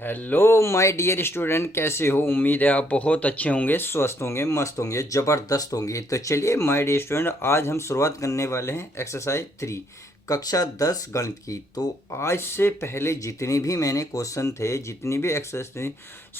Hello my dear student, कैसे हो? उम्मीद है आप बहुत अच्छे होंगे, स्वस्थ होंगे, मस्त होंगे, ज़बरदस्त होंगे। तो चलिए माय डियर स्टूडेंट, आज हम शुरुआत करने वाले हैं एक्सरसाइज 3 कक्षा 10 गणित की। तो आज से पहले जितने भी मैंने क्वेश्चन थे, जितनी भी एक्सरसाइज थी,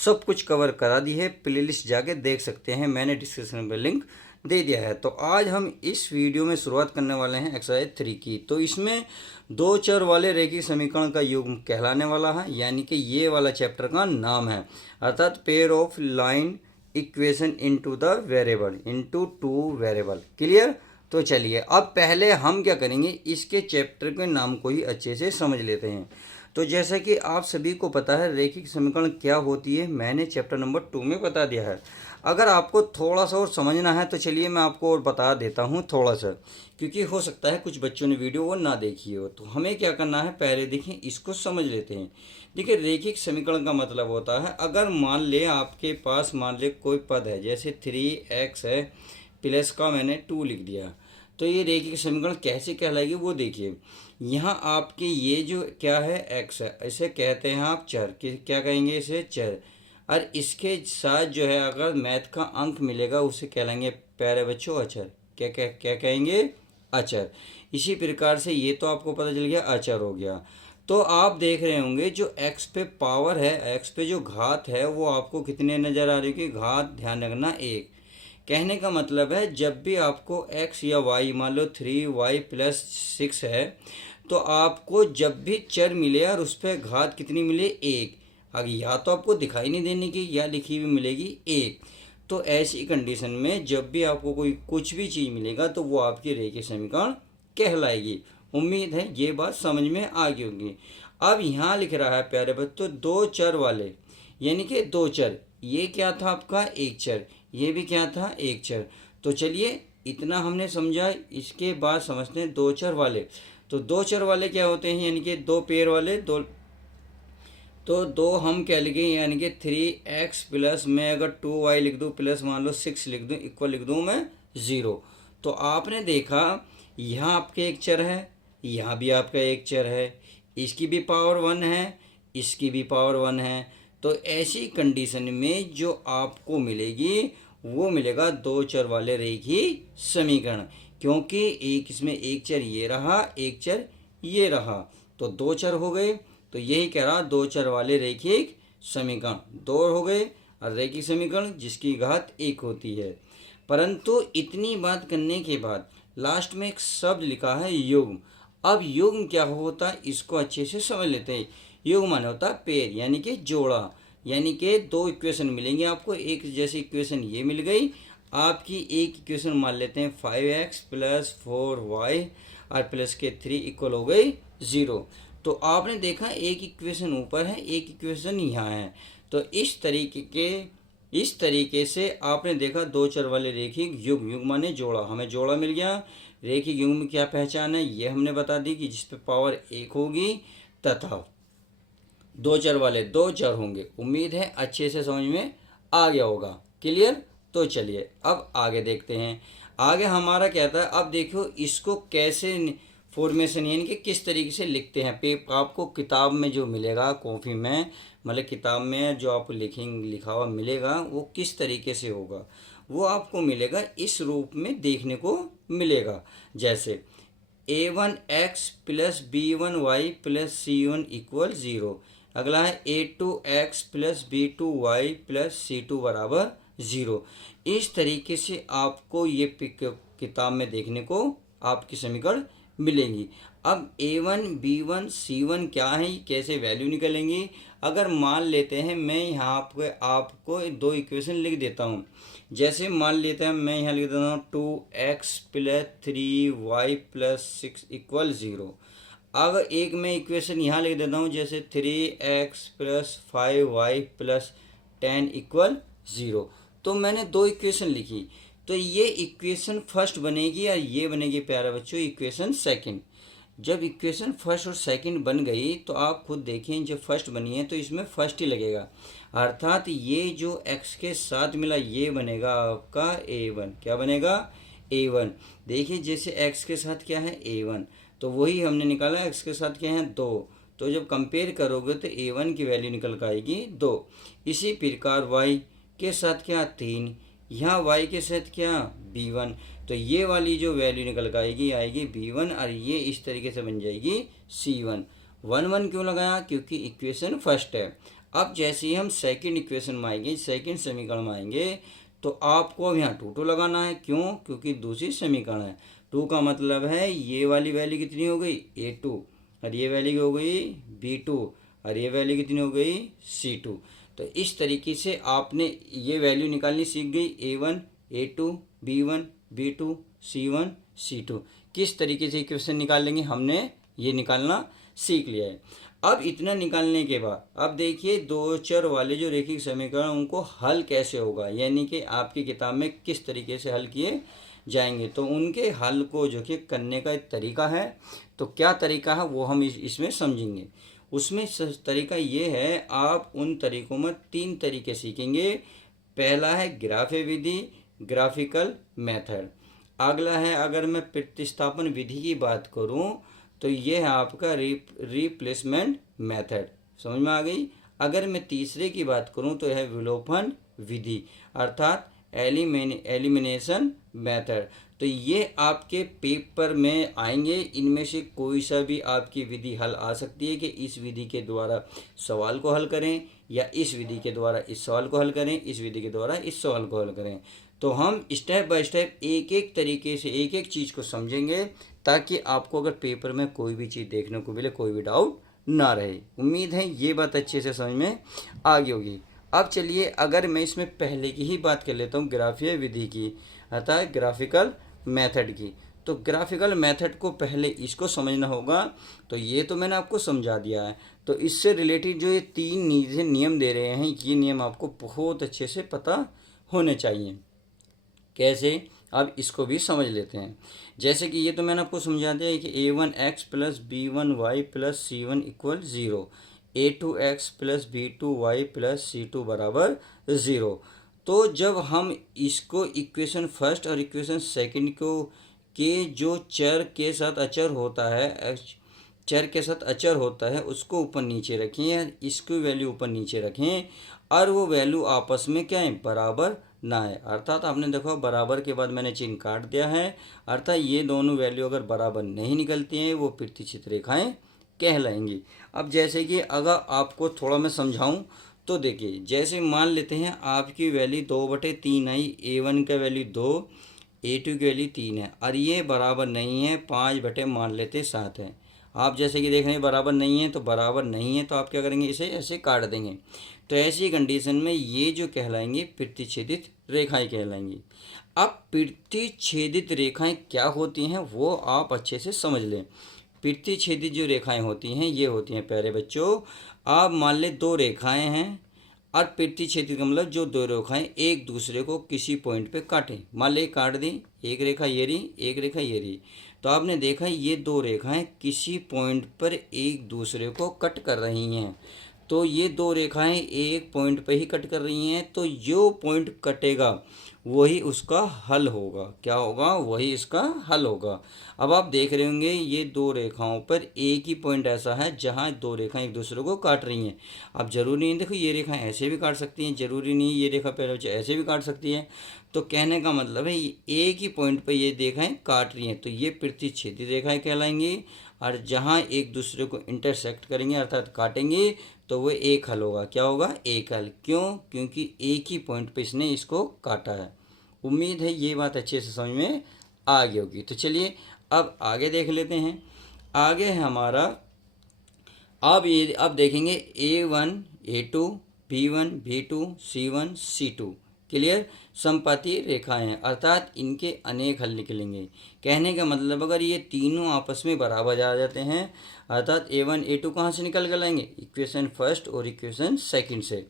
सब कुछ कवर करा दी है। प्लेलिस्ट जाके देख सकते हैं, मैंने डिस्क्रिप्शन में लिंक दे दिया है। तो आज हम इस वीडियो में शुरुआत करने वाले हैं एक्सरसाइज 3 की। तो इसमें दो चर वाले रेखीय समीकरण का युग्म कहलाने वाला है, यानी कि ये वाला चैप्टर का नाम है, अर्थात pair of line equation into the variable, into two variable. Clear? तो चलिए अब पहले हम क्या करेंगे, इसके चैप्टर के नाम को ही अच्छे से समझ लेते हैं। तो जैसा कि आप सभी को पता है रैखिक समीकरण क्या होती है, मैंने चैप्टर नंबर 2 में बता दिया है। अगर आपको थोड़ा सा और समझना है तो चलिए मैं आपको और बता देता हूँ थोड़ा सा, क्योंकि हो सकता है कुछ बच्चों ने वीडियो वो ना देखी हो। तो हमें क्या करना है, पहले देखिए इसको समझ लेते हैं। देखिए रैखिक समीकरण का मतलब होता है, अगर मान ले आपके पास मान ले कोई पद है, जैसे 3x है प्लस का मैंने 2 लिख दिया, तो ये रैखिक समीकरण कैसे कहलाएगी वो देखिए। यहाँ आपके ये जो क्या है x है, इसे कहते हैं आप चर, क्या कहेंगे इसे? चर। और इसके साथ जो है अगर मैथ का अंक मिलेगा उसे कहलाएंगे प्यारे बच्चों अचर। क्या क्या क्या कहेंगे? अचर। इसी प्रकार से ये तो आपको पता चल गया अचर हो गया। तो आप देख रहे होंगे जो x पे पावर है, x पे जो घात है वो आपको कितने नज़र आ रही है? घात ध्यान रखना 1। कहने का मतलब है जब भी आपको x या y, मान लो 3y+6 है, तो आपको जब भी चर मिले और उस पर घात कितनी मिले? 1। अगर या तो आपको दिखाई नहीं देने की या लिखी हुई मिलेगी 1। तो ऐसी कंडीशन में जब भी आपको कोई कुछ भी चीज़ मिलेगा तो वो आपकी रेखीय समीकरण कहलाएगी। उम्मीद है ये बात समझ में आ गई होगी। अब यहाँ लिख रहा है प्यारे बच्चों दो चर वाले, यानी कि दो चर। ये क्या था आपका? एक चर। ये भी क्या था? एक चर। तो चलिए इतना हमने समझा। इसके बाद समझते हैं दो चर वाले। तो दो चर वाले क्या होते हैं, यानी कि दो पेयर वाले। तो दो हम क्या लिखें, यानी कि 3x प्लस मैं अगर 2y लिख दूँ प्लस मान लो 6 लिख दूँ, इक्वल लिख दूँ मैं 0। तो आपने देखा यहाँ आपके एक चर है, यहाँ भी आपका एक चर है, इसकी भी पावर 1 है, इसकी भी पावर 1 है। तो ऐसी कंडीशन में जो आपको मिलेगी वो मिलेगा दो चर वाले रेखीय समीकरण, क्योंकि एक इसमें एक चर ये रहा, एक चर ये रहा, तो दो चर हो गए। तो यही कह रहा दो चर वाले रेखिक समीकरण दो हो गए, और रेखिक समीकरण जिसकी घात 1 होती है। परंतु इतनी बात करने के बाद लास्ट में एक शब्द लिखा है युग्म। अब युग्म क्या होता है इसको अच्छे से समझ लेते हैं। युग्म माने होता है पेयर, यानी कि जोड़ा, यानी कि दो इक्वेशन मिलेंगे आपको। एक जैसी इक्वेशन ये मिल गई आपकी, एक इक्वेशन मान लेते हैं 5x प्लस 4y और प्लस के 3 इक्वल हो गई 0। तो आपने देखा एक इक्वेशन ऊपर है, एक इक्वेशन यहाँ है। तो इस तरीके से आपने देखा दो चर वाले रेखिक युग्म, युग्म माने जोड़ा, हमें जोड़ा मिल गया। रेखिक युग्म में क्या पहचान है ये हमने बता दी कि जिस पे पावर 1 होगी तथा दो चर वाले दो चर होंगे। उम्मीद है अच्छे से समझ में आ गया होगा। क्लियर? तो चलिए अब आगे देखते हैं। आगे हमारा क्या था, अब देखो इसको कैसे फॉर्मेशन, यानी कि किस तरीके से लिखते हैं। आपको किताब में जो मिलेगा, कॉपी में मतलब किताब में जो आप लिखा हुआ मिलेगा वो किस तरीके से होगा वो आपको मिलेगा इस रूप में देखने को मिलेगा। जैसे a1x plus b1y plus c1 equal 0। अगला है a2x plus b2y plus c2 बराबर 0। इस तरीके से आपको ये किताब में देखने को आपकी समीकरण मिलेंगी। अब a1 b1 c1 क्या है, कैसे वैल्यू निकलेंगी? अगर मान लेते हैं मैं यहाँ आपको दो इक्वेशन लिख देता हूँ। जैसे मान लेते हैं मैं यहाँ लिख देता हूँ 2x plus 3y plus 6 equal 0। अब एक मैं इक्वेशन यहाँ लिख देता हूँ, जैसे 3x plus 5y plus 10 equal 0। तो मैंने दो इक्वेशन लिखी, तो ये इक्वेशन फर्स्ट बनेगी और ये बनेगी प्यारे बच्चों इक्वेशन सेकंड। जब इक्वेशन फर्स्ट और सेकंड बन गई तो आप खुद देखें जब फर्स्ट बनी है तो इसमें फर्स्ट ही लगेगा, अर्थात ये जो x के साथ मिला ये बनेगा आपका a1। क्या बनेगा? a1। देखिए जैसे x के साथ क्या है? a1, तो वही हमने निकाला। x के साथ क्या है? 2, तो जब कंपेयर करोगे तो A1 की वैल्यू निकल कर आएगी 2। इसी प्रकार y के साथ क्या 3, यहाँ y के साथ क्या B1, तो ये वाली जो वैल्यू निकल कर आएगी B1 और ये इस तरीके से बन जाएगी C1। 1 1 क्यों लगाया, क्योंकि इक्वेशन फर्स्ट है। अब जैसे ही हम सेकंड इक्वेशन में आएंगे, सेकंड समीकरण में आएंगे, तो आपको अब यहाँ 2 2 लगाना है। क्यों, क्योंकि दूसरी समीकरण है। 2 का मतलब है ये वाली वैल्यू कितनी हो गई A2, और ये वैल्यू हो गई B2, और ये वैल्यू कितनी हो गई C2। तो इस तरीके से आपने ये वैल्यू निकालनी सीख गई, A1 A2 B1 B2 C1 C2। किस तरीके से इक्वेशन निकालेंगे हमने ये निकालना सीख लिया है। अब इतना निकालने के बाद अब देखिए दो चर वाले जो रैखिक समीकरण उनको हल कैसे होगा, यानी कि आपकी किताब में किस तरीके से हल किए जाएंगे। तो उनके हल को जो कि करने का एक तरीका है, तो क्या तरीका है वो हम इसमें समझेंगे। उसमें तरीका ये है, आप उन तरीकों में 3 तरीके सीखेंगे। पहला है ग्राफ्य विधि, ग्राफिकल मेथड। अगला है, अगर मैं प्रतिस्थापन विधि की बात करूं तो ये है आपका रिप्लेसमेंट मेथड। समझ में आ गई। अगर मैं तीसरे की बात करूं तो है विलोपन विधि, अर्थात एलिमिनेशन मेथड। तो ये आपके पेपर में आएंगे। इनमें से कोई सा भी आपकी विधि हल आ सकती है कि इस विधि के द्वारा सवाल को हल करें, या इस विधि के द्वारा इस सवाल को हल करें, इस विधि के द्वारा इस सवाल को हल करें। तो हम स्टेप बाय स्टेप एक एक तरीके से एक एक चीज़ को समझेंगे, ताकि आपको अगर पेपर में कोई भी चीज़ देखने को मिले, कोई भी डाउट ना रहे। उम्मीद है ये बात अच्छे से समझ में आ गई होगी। अब चलिए, अगर मैं इसमें पहले की ही बात कर लेता हूँ ग्राफीय विधि की, अर्थात ग्राफिकल मेथड की। तो ग्राफिकल मेथड को पहले इसको समझना होगा। तो ये तो मैंने आपको समझा दिया है। तो इससे रिलेटेड जो ये 3 नियम दे रहे हैं, ये नियम आपको बहुत अच्छे से पता होने चाहिए। कैसे, अब इसको भी समझ लेते हैं। जैसे कि ये तो मैंने आपको समझा दिया है कि A1x plus B1y plus C1 equal 0, A2x plus B2y plus C2 बराबर 0। तो जब हम इसको इक्वेशन फर्स्ट और इक्वेशन सेकंड को के जो चर के साथ अचर होता है, चर के साथ अचर होता है, उसको ऊपर नीचे रखें, इसकी वैल्यू ऊपर नीचे रखें, और वो वैल्यू आपस में क्या है, बराबर ना है। अर्थात आपने देखो बराबर के बाद मैंने चिन्ह काट दिया है, अर्थात ये दोनों वैल्यू अगर बराबर नहीं निकलती हैं वो प्रतिच्छेद रेखाएं कहलाएंगी। अब जैसे कि अगर आपको थोड़ा मैं समझाऊं तो देखिए, जैसे मान लेते हैं आपकी वैल्यू 2/3 आई, A1 का वैल्यू 2, A2 की वैल्यू 3 है, और ये बराबर नहीं है, 5 मान लेते 7 है। आप जैसे कि देख रहे हैं बराबर नहीं है, तो बराबर नहीं है तो आप क्या करेंगे, इसे ऐसे काट देंगे। तो ऐसी कंडीशन में ये जो कहलाएंगी प्रतिच्छेदित रेखाएं कहलाएंगी। अब प्रतिच्छेदित रेखाएं क्या होती हैं वो आप अच्छे से समझ लें। प्रतिच्छेदित जो रेखाएं होती हैं ये होती हैं, प्यारे बच्चों, आप मान ले 2 रेखाएं हैं, और प्रतिच्छेदित का मतलब जो 2 रेखाएं एक दूसरे को किसी पॉइंट पे काटें। मान ले काट दी, एक रेखा ये रही, एक रेखा ये रही। तो आपने देखा ये 2 रेखाएं किसी पॉइंट पर एक दूसरे को कट कर रही हैं। तो ये 2 रेखाएं एक पॉइंट पे ही कट कर रही हैं, तो जो पॉइंट कटेगा वही उसका हल होगा। क्या होगा, वही इसका हल होगा। अब आप देख रहे होंगे ये 2 रेखाओं पर एक ही पॉइंट ऐसा है जहां 2 रेखाएं एक दूसरे को काट रही हैं। अब जरूरी नहीं, देखो ये रेखाएं ऐसे भी काट सकती हैं, जरूरी नहीं ये रेखा पहले बच्चे ऐसे भी काट सकती है। तो कहने का मतलब है एक ही पॉइंट पर ये रेखाएं काट रही हैं, तो ये प्रतिच्छेदित रेखाएं कहलाएंगी। और जहाँ एक दूसरे को इंटरसेक्ट करेंगे अर्थात काटेंगे, तो वो एक हल होगा। क्या होगा, एक हल। क्यों, क्योंकि एक ही पॉइंट पे इसने इसको काटा है। उम्मीद है ये बात अच्छे से समझ में आ गई होगी। तो चलिए अब आगे देख लेते हैं। आगे है हमारा, अब देखेंगे A1 A2 B1 B2 C1 C2। Clear, समपाती रेखाएं हैं, अर्थात इनके अनेक हल निकलेंगे। कहने का मतलब अगर ये तीनों आपस में बराबर आ जाते हैं, अर्थात A1 A2 कहाँ से निकल कर लाएंगे, इक्वेशन फर्स्ट और इक्वेशन सेकंड से।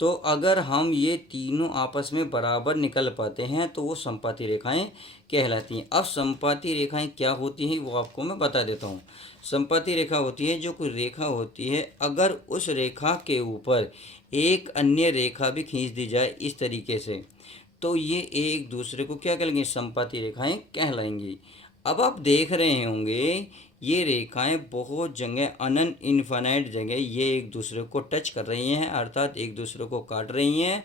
तो अगर हम ये तीनों आपस में बराबर निकल पाते हैं तो वो समपाती रेखाएं कहलाती हैं। अब समपाती रेखाएं क्या होती हैं वो आपको मैं बता देता हूँ। समपाती रेखा होती है जो कोई रेखा होती है, अगर उस रेखा के ऊपर एक अन्य रेखा भी खींच दी जाए इस तरीके से, तो ये एक दूसरे को क्या कहेंगे, समपाती रेखाएं कहलाएंगी। अब आप देख रहे होंगे ये रेखाएं बहुत जगह अनंत इन्फिनाइट जगह ये एक दूसरे को टच कर रही हैं, अर्थात एक दूसरे को काट रही हैं।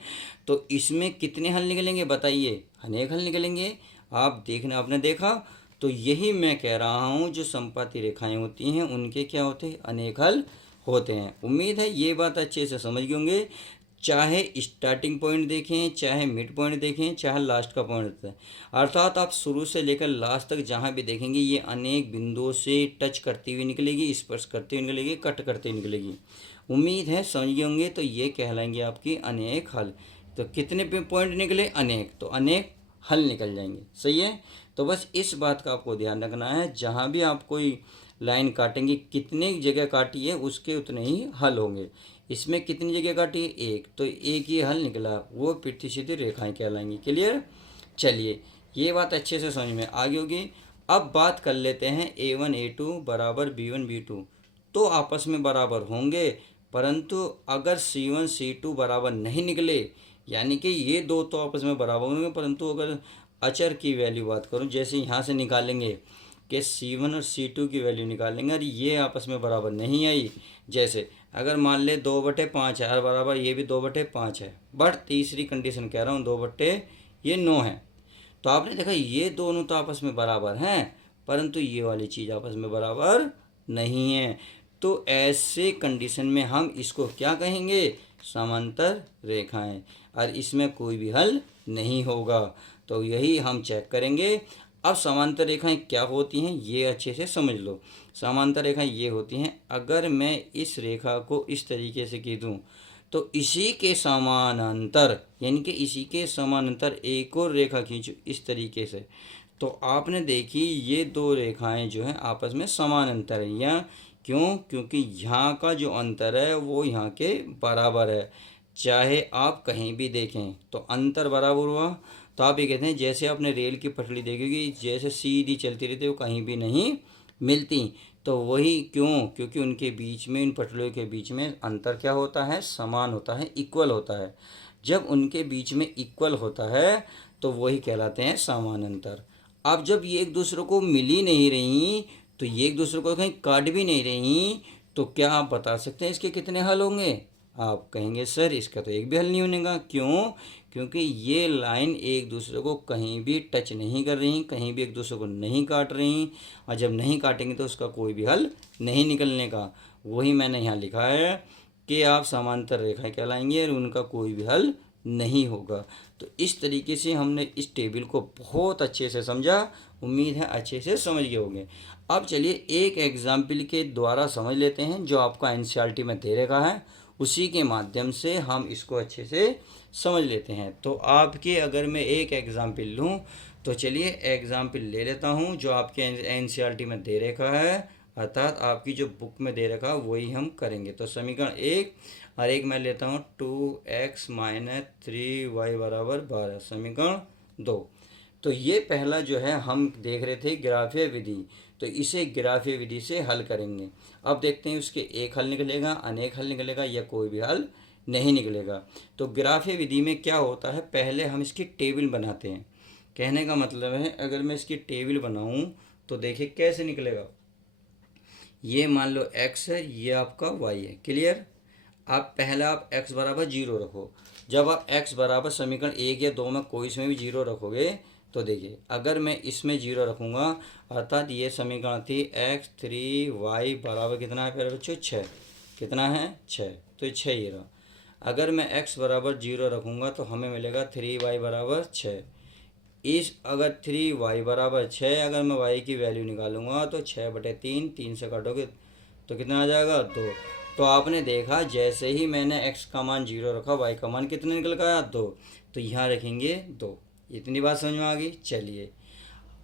तो इसमें कितने हल निकलेंगे बताइए? अनेक हल निकलेंगे। आप देखना, आपने देखा। तो यही मैं कह रहा हूँ, जो संपाती रेखाएं होती हैं उनके क्या होते हैं? अनेक हल होते हैं। उम्मीद है ये बात अच्छे से समझ गए होंगे। चाहे स्टार्टिंग पॉइंट देखें, चाहे मिड पॉइंट देखें, चाहे लास्ट का पॉइंट देखें, अर्थात आप शुरू से लेकर लास्ट तक जहाँ भी देखेंगे ये अनेक बिंदुओं से टच करती हुई निकलेगी, स्पर्श करती हुई निकलेगी, कट करती हुई निकलेगी। उम्मीद है समझ गए होंगे। तो ये कहलाएंगे आपकी अनेक हल। तो कितने पॉइंट निकले? अनेक। तो अनेक हल निकल जाएंगे। सही है। तो बस इस बात का आपको ध्यान रखना है, जहाँ भी आप कोई लाइन काटेंगे, कितने जगह काटी है उसके उतने ही हल होंगे। इसमें कितनी जगह काटी है? एक। तो एक ही हल निकला, वो सीधी सीधी रेखाएं कहलाएंगी। क्लियर? चलिए, ये बात अच्छे से समझ में आ गई होगी। अब बात कर लेते हैं A1 A2 बराबर B1 B2। तो आपस में बराबर होंगे, परंतु अगर C1 C2 बराबर नहीं निकले, यानी कि ये दो तो आपस में बराबर होंगे, परंतु अगर अचर की वैल्यू बात करूं, जैसे यहाँ से निकालेंगे कि C1 और C2 की वैल्यू निकालेंगे और ये आपस में बराबर नहीं आई। जैसे अगर मान ले 2/5 है, बराबर ये भी 2/5 है, बट तीसरी कंडीशन कह रहा हूँ 2/9 है। तो आपने देखा ये दोनों तो आपस में बराबर हैं, परंतु ये वाली चीज़ आपस में बराबर नहीं है। तो ऐसे कंडीशन में हम इसको क्या कहेंगे? समांतर रेखाएं, और इसमें कोई भी हल नहीं होगा। तो यही हम चेक करेंगे। अब समांतर रेखाएं क्या होती हैं ये अच्छे से समझ लो। समांतर रेखाएं ये होती हैं, अगर मैं इस रेखा को इस तरीके से खींच दूँ तो इसी के समानांतर, यानी कि इसी के समानांतर एक और रेखा खींचो इस तरीके से, तो आपने देखी ये दो रेखाएं जो हैं आपस में समानांतर है। या क्यों? क्योंकि यहाँ का जो अंतर है वो यहाँ के बराबर है। चाहे आप कहीं भी देखें तो अंतर बराबर हुआ। तो आप ये कहते हैं जैसे आपने रेल की पटरी देखी होगी, जैसे सीधी चलती रहती है वो कहीं भी नहीं मिलती। तो वही क्यों? क्योंकि उनके बीच में, इन पटरियों के बीच में अंतर क्या होता है? समान होता है, इक्वल होता है। जब उनके बीच में इक्वल होता है तो वही कहलाते हैं समानांतर। अब जब ये एक दूसरे को मिल ही नहीं रही, तो ये एक दूसरे को कहीं काट भी नहीं रही, तो क्या आप बता सकते हैं इसके कितने हल होंगे? आप कहेंगे सर इसका तो एक भी हल नहीं होनेगा। क्यों? क्योंकि ये लाइन एक दूसरे को कहीं भी टच नहीं कर रही, कहीं भी एक दूसरे को नहीं काट रही, और जब नहीं काटेंगे तो उसका कोई भी हल नहीं निकलने का। वही मैंने यहाँ लिखा है कि आप समांतर रेखाएं कहलाएंगे और उनका कोई भी हल नहीं होगा। तो इस तरीके से हमने इस टेबल को बहुत अच्छे से समझा। उम्मीद है अच्छे से समझ गए होंगे। अब चलिए एक एग्जाम्पल के द्वारा समझ लेते हैं, जो आपका एनसीईआरटी में दे रखा है, उसी के माध्यम से हम इसको अच्छे से समझ लेते हैं। तो आपके अगर मैं एक एग्जाम्पल लूँ, तो चलिए एग्जाम्पल ले लेता हूँ जो आपके एनसीईआरटी में दे रखा है, अर्थात आपकी जो बुक में दे रखा है वही हम करेंगे। तो समीकरण 1 और एक मैं लेता हूँ 2x - 3y बराबर 12, समीकरण 2। तो ये पहला जो है हम देख रहे थे ग्राफीय विधि, तो इसे ग्राफीय विधि से हल करेंगे। अब देखते हैं उसके एक हल निकलेगा, अनेक हल निकलेगा, या कोई भी हल नहीं निकलेगा। तो ग्राफीय विधि में क्या होता है, पहले हम इसकी टेबल बनाते हैं। कहने का मतलब है अगर मैं इसकी टेबल बनाऊं तो देखिए कैसे निकलेगा। ये मान लो x है, ये आपका y है। क्लियर? आप पहला आप x बराबर 0 रखो। जब आप x बराबर समीकरण 1 या 2 में कोई इसमें भी 0 रखोगे, तो देखिए अगर मैं इसमें 0 रखूँगा, अर्थात ये समीकरण थी x 3y बराबर कितना है प्यारे बच्चों? 6। कितना है? 6। तो 6 ये रहा। अगर मैं x बराबर 0 रखूँगा तो हमें मिलेगा 3y बराबर 6। इस अगर 3y बराबर 6, अगर मैं y की वैल्यू निकालूंगा तो 6/3, 3 से काटोगे तो कितना आ जाएगा? 2। तो आपने देखा जैसे ही मैंने x का मान 0 रखा, y का मान कितना निकल का आया? 2। तो यहाँ रखेंगे 2। इतनी बात समझ में आ गई? चलिए,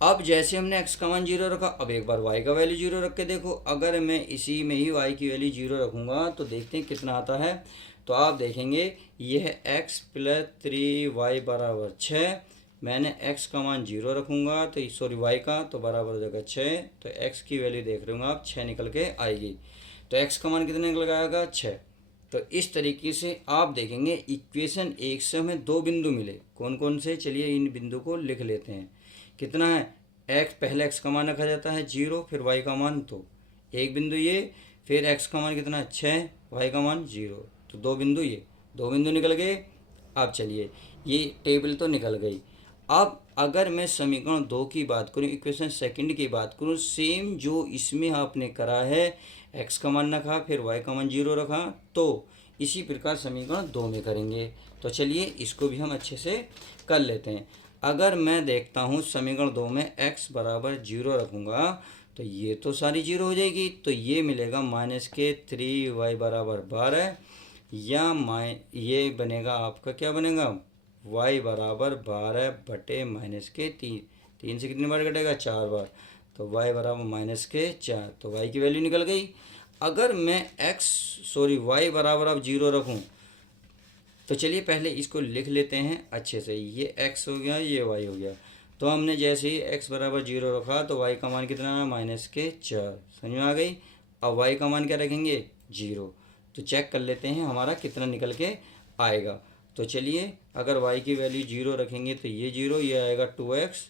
अब जैसे हमने x का मान 0 रखा, अब एक बार y का वैल्यू 0 रख के देखो। अगर मैं इसी में ही y की वैल्यू 0 रखूँगा तो देखते हैं कितना आता है। तो आप देखेंगे यह x + 3y बराबर 6। मैंने x का मान 0 रखूँगा तो सॉरी y का, तो बराबर हो जाएगा 6। तो x की वैल्यू देख रहे होंगे आप, 6 निकल के आएगी। तो x का मान कितना निकल आएगा? 6। तो इस तरीके से आप देखेंगे इक्वेशन 1 से हमें दो बिंदु मिले। कौन कौन से? चलिए इन बिंदु को लिख लेते हैं। कितना है? एक्स पहले एक्स का मान रखा जाता है 0, फिर वाई का मान 2, एक बिंदु ये, फिर एक्स का मान कितना 6, वाई का मान 0, तो 2 बिंदु ये, 2 बिंदु निकल गए। अब चलिए ये टेबल तो निकल गई। अब अगर मैं समीकरण 2 की बात करूं, इक्वेशन सेकंड की बात करूं, सेम जो इसमें आपने करा है, एक्स का मान रखा फिर वाई का मान 0 रखा, तो इसी प्रकार समीकरण 2 में करेंगे। तो चलिए इसको भी हम अच्छे से कर लेते हैं। अगर मैं देखता हूँ समीकरण 2 में x बराबर 0 रखूँगा तो ये तो सारी 0 हो जाएगी, तो ये मिलेगा -3y बराबर 12, या ये बनेगा आपका, क्या बनेगा, y बराबर 12 बटे -3, 3 से कितनी बार कटेगा, 4 बार, तो y बराबर -4, तो y की वैल्यू निकल गई। अगर मैं y बराबर अब 0 रखूँ तो चलिए पहले इसको लिख लेते हैं अच्छे से। ये x हो गया, ये y हो गया, तो हमने जैसे ही x बराबर 0 रखा तो y का मान कितना है, -4, समझ में आ गई। अब y का मान क्या रखेंगे, 0, तो चेक कर लेते हैं हमारा कितना निकल के आएगा। तो चलिए अगर y की वैल्यू 0 रखेंगे तो ये 0, ये आएगा 2x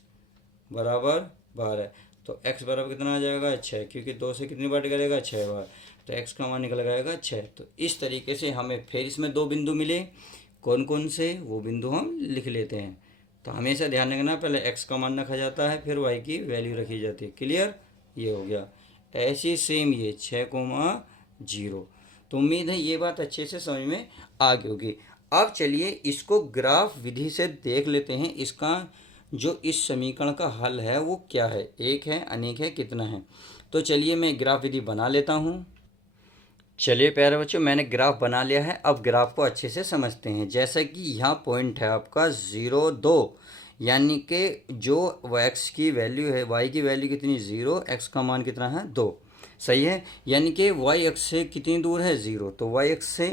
बराबर 12, तो x बराबर कितना आ जाएगा, 6, क्योंकि 2 से कितनी बार करेगा, 6 बार, तो x का मान निकल जाएगा 6। तो इस तरीके से हमें फिर इसमें 2 बिंदु मिले, कौन कौन से, वो बिंदु हम लिख लेते हैं। तो हमेशा ध्यान रखना, पहले x का मान रखा जाता है फिर y की वैल्यू रखी जाती है। क्लियर, ये हो गया। ऐसे सेम ये 6,0। तो उम्मीद है ये बात अच्छे से समझ में आ गई होगी। अब चलिए इसको ग्राफ विधि से देख लेते हैं, इसका जो इस समीकरण का हल है वो क्या है, एक है, अनेक है, कितना है। तो चलिए मैं ग्राफ विधि बना लेता हूँ। चलिए प्यारे बच्चों, मैंने ग्राफ बना लिया है। अब ग्राफ को अच्छे से समझते हैं। जैसा कि यहाँ पॉइंट है आपका 0, 2, यानी कि जो x की वैल्यू है, y की वैल्यू कितनी, 0, x का मान कितना है, 2, सही है। यानी कि y अक्ष से कितनी दूर है, 0, तो y अक्ष से,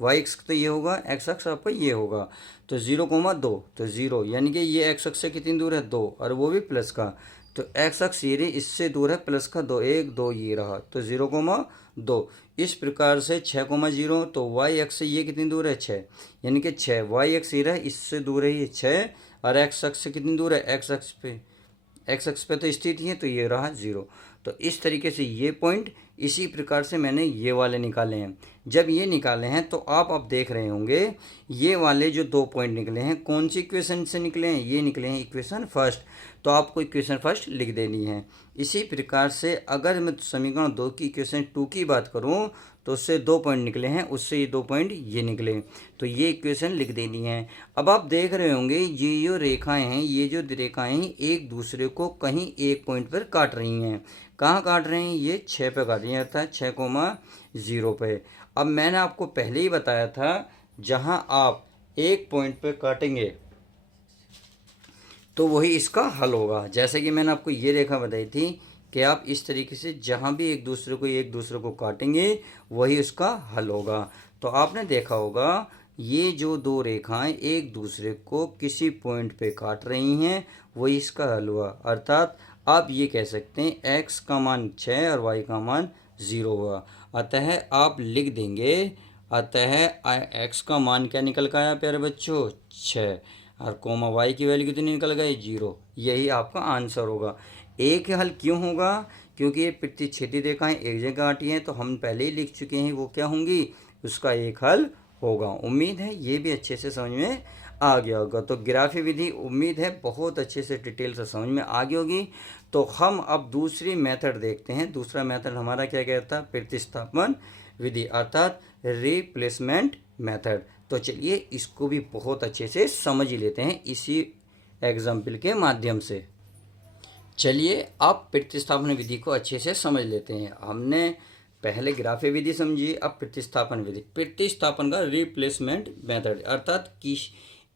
y अक्ष तो ये होगा, x अक्ष आपका ये होगा, तो 0,2, तो 0, यानी कि ये x अक्ष से कितनी दूर है, 2, और वो भी प्लस का, तो x अक्ष ये इससे दूर है प्लस का 2, 1, 2 ये रहा, तो 0,2। इस प्रकार से 6,0, तो y अक्ष से ये कितनी दूर है, 6, यानी कि 6, y अक्ष ये रहा, इससे दूर है ये 6, और x अक्ष से कितनी दूर है, x अक्ष पे तो स्थिति है, तो ये रहा 0। तो इस तरीके से ये पॉइंट, इसी प्रकार से मैंने ये वाले निकाले हैं। जब ये निकाले हैं तो आप अब देख रहे होंगे ये वाले जो 2 पॉइंट निकले हैं कौन सी इक्वेशन से निकले हैं, ये निकले हैं इक्वेशन फर्स्ट, तो आपको इक्वेशन फर्स्ट लिख देनी है। इसी प्रकार से अगर मैं समीकरण 2 की इक्वेशन 2 की बात करूं तो उससे 2 पॉइंट निकले हैं, उससे ये 2 पॉइंट ये निकले, तो ये इक्वेशन लिख देनी है। अब आप देख रहे होंगे ये जो रेखाएं हैं, ये जो रेखाएं हैं एक दूसरे को कहीं एक पॉइंट पर काट रही हैं। कहाँ काट रहे हैं, ये 6 पे काट रही हैं, अर्थात 6,0 पे। अब मैंने आपको पहले ही बताया था जहाँ आप एक पॉइंट पे काटेंगे तो वही इसका हल होगा। जैसे कि मैंने आपको ये रेखा बताई थी कि आप इस तरीके से जहाँ भी एक दूसरे को काटेंगे वही उसका हल होगा। तो आपने देखा होगा ये जो 2 रेखाएं एक दूसरे को किसी पॉइंट पे काट रही हैं वही इसका हल हुआ। अर्थात आप ये कह सकते हैं x का मान 6 और y का मान 0 हुआ। अतः आप लिख देंगे, अतः x का मान क्या निकल का आया प्यारे बच्चों, 6, और कोमा y की वैल्यू कितनी निकल गई, 0। यही आपका आंसर होगा। एक हल क्यों होगा, क्योंकि ये प्रतिच्छेदी रेखाएं एक जगह काटी हैं, तो हम पहले ही लिख चुके हैं वो क्या होंगी, उसका एक हल होगा। उम्मीद है ये भी अच्छे से समझ में आ गया होगा। तो ग्राफी विधि उम्मीद है बहुत अच्छे से डिटेल से समझ में आ गई होगी। तो हम अब दूसरी मेथड देखते हैं। दूसरा मेथड हमारा क्या कहता है, प्रतिस्थापन विधि, अर्थात रिप्लेसमेंट मेथड। तो चलिए इसको भी बहुत अच्छे से समझ ही लेते हैं इसी एग्जाम्पल के माध्यम से। चलिए अब प्रतिस्थापन विधि को अच्छे से समझ लेते हैं। हमने पहले ग्राफी विधि समझी, अब प्रतिस्थापन विधि। प्रतिस्थापन का रिप्लेसमेंट मेथड, अर्थात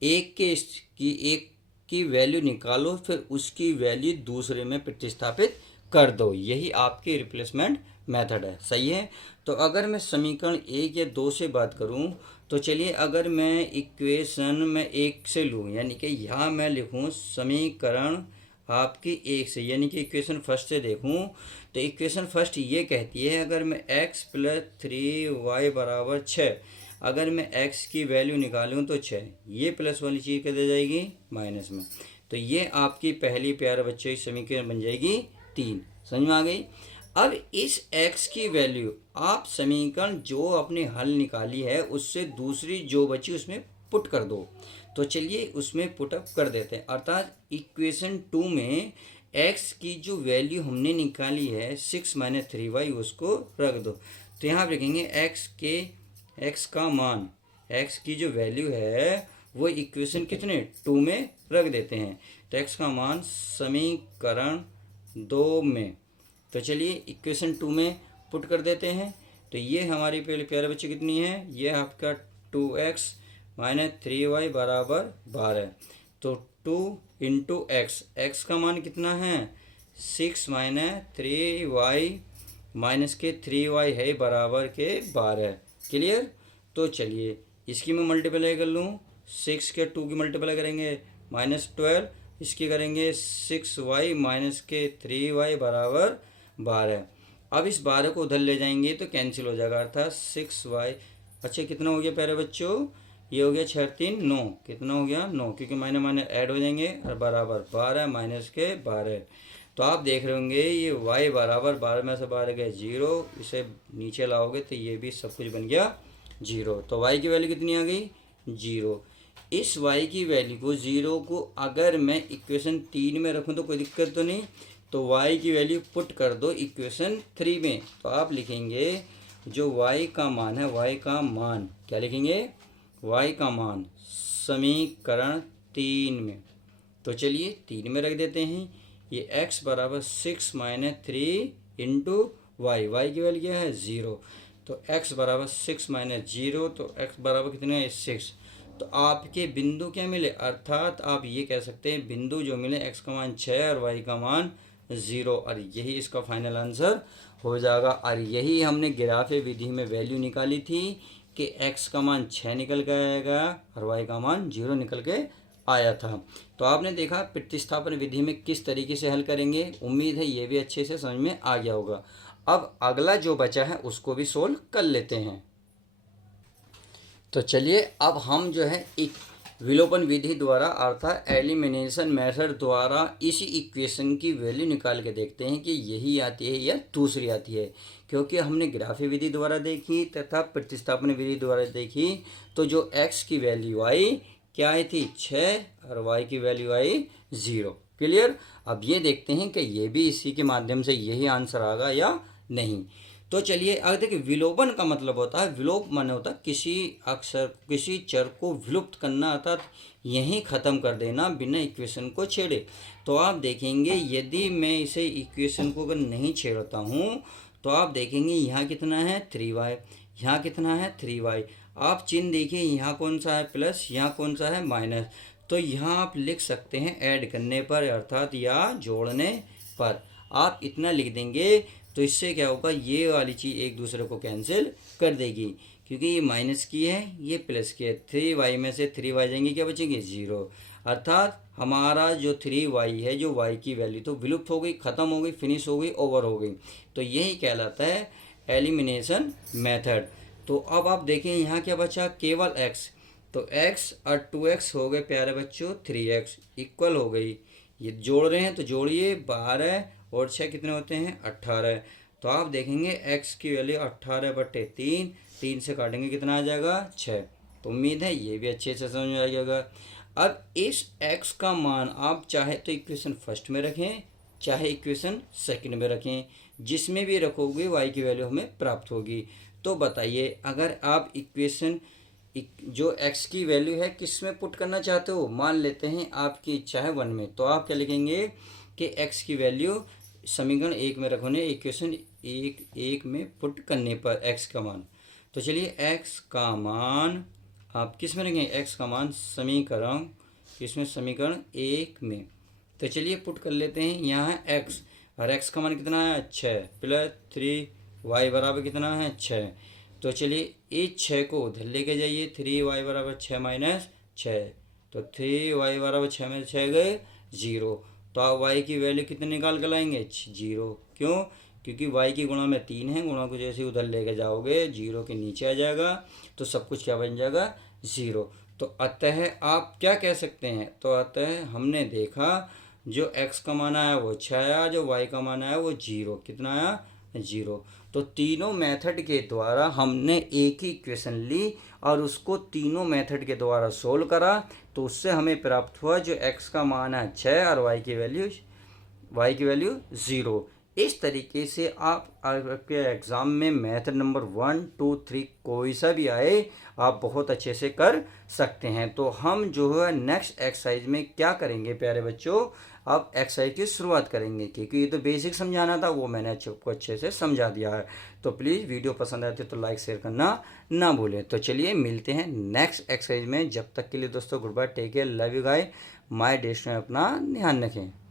एक की वैल्यू निकालो फिर उसकी वैल्यू दूसरे में प्रतिस्थापित कर दो, यही आपकी रिप्लेसमेंट मेथड है, सही है। तो अगर मैं समीकरण 1 या 2 से बात करूं तो चलिए अगर मैं इक्वेशन में 1 से लूं, यानी कि यहाँ मैं लिखूं समीकरण आपकी 1 से, यानी कि इक्वेशन फर्स्ट से देखूं तो इक्वेशन फर्स्ट ये कहती है अगर मैं x + 3y बराबर 6, अगर मैं x की वैल्यू निकालूं तो 6, ये प्लस वाली चीज़ कर दे जाएगी माइनस में, तो ये आपकी पहली प्यारे बच्चों की समीकरण बन जाएगी 3। समझ में आ गई। अब इस x की वैल्यू आप समीकरण जो आपने हल निकाली है उससे दूसरी जो बची उसमें पुट कर दो। तो चलिए उसमें पुटअप कर देते हैं, अर्थात इक्वेशन 2 में x की जो वैल्यू हमने निकाली है 6 - 3y उसको रख दो। तो यहाँ पर लिखेंगे x का मान, x की जो वैल्यू है वो इक्वेशन कितने 2 में रख देते हैं। तो x का मान समीकरण 2 में, तो चलिए इक्वेशन 2 में पुट कर देते हैं। तो ये हमारी पहले प्यारे बच्चे कितनी है, ये आपका 2x - 3y बराबर 12। तो 2 × x का मान कितना है 6 - 3y माइनस के 3y है बराबर के 12। क्लियर। तो चलिए इसकी मैं मल्टीप्लाई कर लूँ, 6 के 2 की मल्टीप्लाई करेंगे -12, इसकी करेंगे 6y माइनस के 3y बराबर 12। अब इस 12 को उधर ले जाएंगे तो कैंसिल हो जाएगा, अर्थात 6y। अच्छा कितना हो गया प्यारे बच्चों, ये हो गया 6 × 3 9, कितना हो गया 9, क्योंकि माइनस माइनस ऐड हो जाएंगे और बराबर 12 माइनस के 12। तो आप देख रहे होंगे ये y बराबर 12 में से 12 गया 0, इसे नीचे लाओगे तो ये भी सब कुछ बन गया 0। तो y की वैल्यू कितनी आ गई 0। इस y की वैल्यू को 0 को अगर मैं इक्वेशन 3 में रखूं तो कोई दिक्कत तो नहीं, तो y की वैल्यू पुट कर दो इक्वेशन 3 में। तो आप लिखेंगे जो y का मान है, y का मान क्या लिखेंगे, y का मान समीकरण 3 में। तो चलिए 3 में रख देते हैं। ये x बराबर 6 - 3 × y की वैल्यू क्या है 0। तो x बराबर 6 - 0, तो x बराबर कितने है 6। तो आपके बिंदु क्या मिले, अर्थात आप ये कह सकते हैं बिंदु जो मिले x का मान 6 और y का मान 0, और यही इसका फाइनल आंसर हो जाएगा। और यही हमने ग्राफ विधि में वैल्यू निकाली थी कि x का मान 6 निकल के आएगा और y का मान 0 निकल के आया था। तो आपने देखा प्रतिस्थापन विधि में किस तरीके से हल करेंगे। उम्मीद है ये भी अच्छे से समझ में आ गया होगा। अब अगला जो बचा है उसको भी सोल्व कर लेते हैं। तो चलिए अब हम जो है एक विलोपन विधि द्वारा अर्थात एलिमिनेशन मेथड द्वारा इसी इक्वेशन की वैल्यू निकाल के देखते हैं कि यही आती है या दूसरी आती है। क्योंकि हमने ग्राफी विधि द्वारा देखी तथा प्रतिस्थापन विधि द्वारा देखी, तो जो x की वैल्यू आई क्या आई थी 6 और y की वैल्यू आई 0। क्लियर। अब ये देखते हैं कि ये भी इसी के माध्यम से यही आंसर आएगा या नहीं। तो चलिए अगर देखिए विलोपन का मतलब होता है, विलोप माने होता है किसी अक्षर किसी चर को विलुप्त करना, अर्थात यहीं ख़त्म कर देना बिना इक्वेशन को छेड़े। तो आप देखेंगे यदि मैं इसे इक्वेशन को अगर नहीं छेड़ता हूँ तो आप देखेंगे यहाँ कितना है 3y, यहाँ कितना है 3y। आप चिन्ह देखिए यहाँ कौन सा है प्लस, यहाँ कौन सा है माइनस। तो यहाँ आप लिख सकते हैं ऐड करने पर अर्थात या जोड़ने पर आप इतना लिख देंगे, तो इससे क्या होगा ये वाली चीज़ एक दूसरे को कैंसिल कर देगी, क्योंकि ये माइनस की है ये प्लस की है। 3y में से 3y जाएंगे क्या बचेंगे 0, अर्थात हमारा जो 3y है जो y की वैल्यू तो विलुप्त हो गई, ख़त्म हो गई, फिनिश हो गई, ओवर हो गई। तो यही कहलाता है एलिमिनेशन मेथड। तो अब आप देखें यहाँ क्या बचा केवल x, तो x और 2x हो गए प्यारे बच्चों 3x इक्वल हो गई। ये जोड़ रहे हैं तो जोड़िए 12 और 6 कितने होते हैं 18। तो आप देखेंगे x की वैल्यू 18/3, 3 से काटेंगे कितना आ जाएगा 6। तो उम्मीद है ये भी अच्छे से समझ में आ जाएगा। अब इस x का मान आप चाहे तो इक्वेशन फर्स्ट में रखें चाहे इक्वेशन सेकंड में रखें, जिसमें भी रखोगे y की वैल्यू हमें प्राप्त होगी। तो बताइए अगर आप इक्वेशन जो x की वैल्यू है किस में पुट करना चाहते हो, मान लेते हैं आपकी इच्छा है 1 में, तो आप क्या लिखेंगे कि x की वैल्यू समीकरण 1 में रखोगे इक्वेशन 1 में पुट करने पर x का मान। तो चलिए x का मान आप किस में रखेंगे, x का मान समीकरण किसमें समीकरण 1 में। तो चलिए पुट कर लेते हैं। यहाँ है x और x का मान कितना है 6 प्लस 3y बराबर कितना है 6। तो चलिए इस 6 को उधर लेके जाइए, 3y बराबर 6 माइनस 6, तो 3y बराबर 6 में 6 गए 0। तो आप y की वैल्यू कितने निकाल कर लाएंगे 0। क्यों, क्योंकि y की गुणा में 3 है, गुणा को जैसे उधर लेके जाओगे 0 के नीचे आ जाएगा तो सब कुछ क्या बन जाएगा ज़ीरो। तो अतः आप क्या कह सकते हैं, तो अतः हमने देखा जो x का मान आया वो 6 आया, जो y का मान आया वो 0। कितना आया, 0। तो तीनों मेथड के द्वारा हमने एक ही इक्वेशन ली और उसको तीनों मेथड के द्वारा सोल्व करा, तो उससे हमें प्राप्त हुआ जो x का मान है 6 और y की वैल्यू 0। इस तरीके से आप आपके एग्ज़ाम में मेथड नंबर 1, 2, 3 कोई सा भी आए आप बहुत अच्छे से कर सकते हैं। तो हम जो है नेक्स्ट एक्सरसाइज में क्या करेंगे प्यारे बच्चों, अब एक्सरसाइज की शुरुआत करेंगे, क्योंकि ये तो बेसिक समझाना था वो मैंने आपको अच्छे से समझा दिया है। तो प्लीज़ वीडियो पसंद आए तो लाइक शेयर करना ना भूलें। तो चलिए मिलते हैं नेक्स्ट एक्सरसाइज में, जब तक के लिए दोस्तों goodbye, take care, love you guys, my destiny, अपना ध्यान रखें।